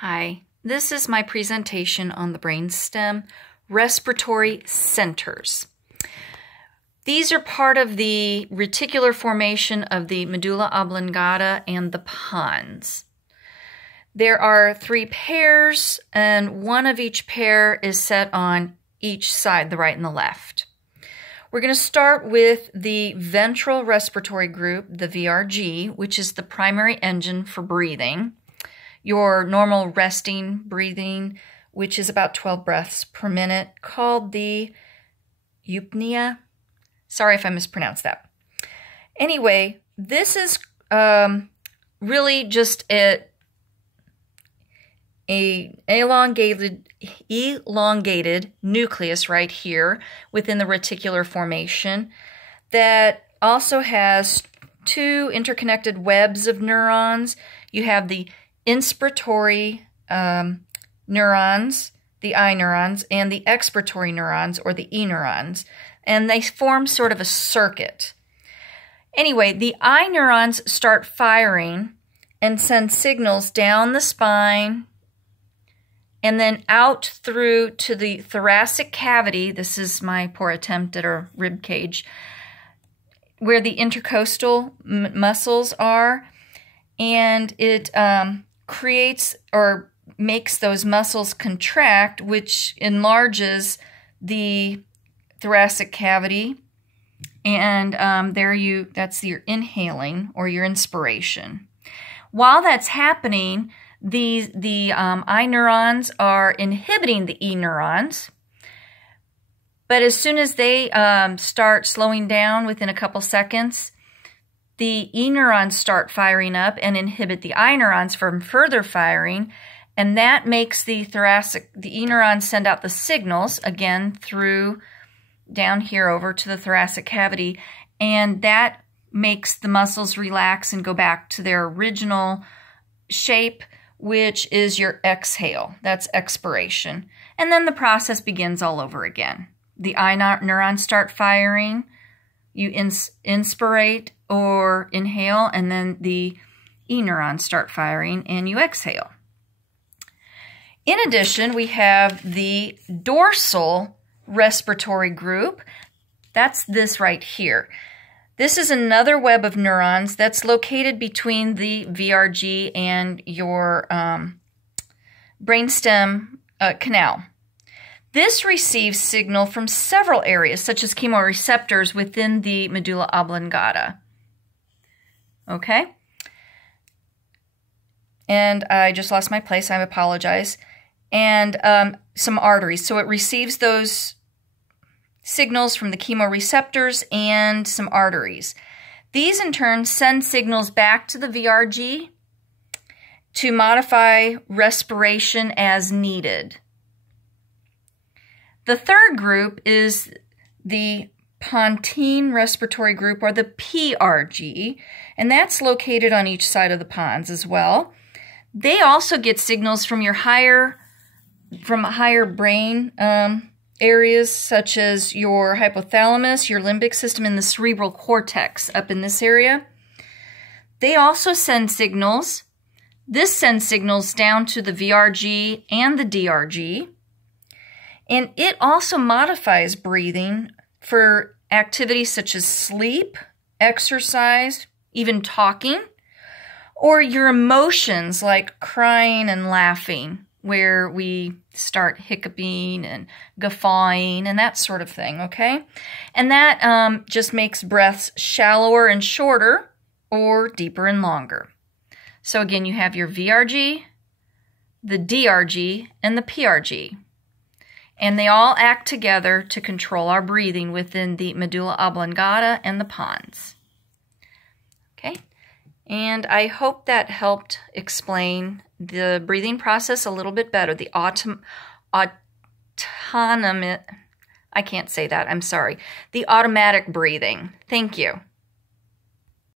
Hi, this is my presentation on the brainstem respiratory centers. These are part of the reticular formation of the medulla oblongata and the pons. There are 3 pairs, and one of each pair is set on each side, the right and the left. We're going to start with the ventral respiratory group, the VRG, which is the primary engine for breathing. Your normal resting breathing, which is about 12 breaths per minute, called the eupnea. Sorry if I mispronounced that. Anyway, this is really just a elongated nucleus right here within the reticular formation that also has 2 interconnected webs of neurons. You have the inspiratory neurons, the I neurons, and the expiratory neurons, or the E neurons, and they form sort of a circuit. Anyway, the I neurons start firing and send signals down the spine and then out through to the thoracic cavity. This is my poor attempt at a rib cage, where the intercostal muscles are, and it creates or makes those muscles contract, which enlarges the thoracic cavity, and that's your inhaling or your inspiration. While that's happening, the I neurons are inhibiting the E neurons, but as soon as they start slowing down within a couple seconds, the E neurons start firing up and inhibit the I neurons from further firing, and that makes the E neurons send out the signals, again, through down here over to the thoracic cavity, and that makes the muscles relax and go back to their original shape, which is your exhale. That's expiration. And then the process begins all over again. The I neurons start firing, you inspirate or inhale, and then the E neurons start firing and you exhale. In addition, we have the dorsal respiratory group. That's this right here. This is another web of neurons that's located between the VRG and your brainstem canal. This receives signal from several areas, such as chemoreceptors within the medulla oblongata. Okay? And I just lost my place. I apologize. And some arteries. So it receives those signals from the chemoreceptors and some arteries. These, in turn, send signals back to the VRG to modify respiration as needed. The third group is the pontine respiratory group, or the PRG, and that's located on each side of the pons as well. They also get signals from your higher brain areas, such as your hypothalamus, your limbic system, and the cerebral cortex up in this area. They also send signals. This sends signals down to the VRG and the DRG. And it also modifies breathing for activities such as sleep, exercise, even talking, or your emotions like crying and laughing, where we start hiccuping and guffawing and that sort of thing, okay? And that just makes breaths shallower and shorter, or deeper and longer. So again, you have your VRG, the DRG, and the PRG. And they all act together to control our breathing within the medulla oblongata and the pons. Okay? And I hope that helped explain the breathing process a little bit better. The autonomic, I can't say that, I'm sorry. The automatic breathing. Thank you.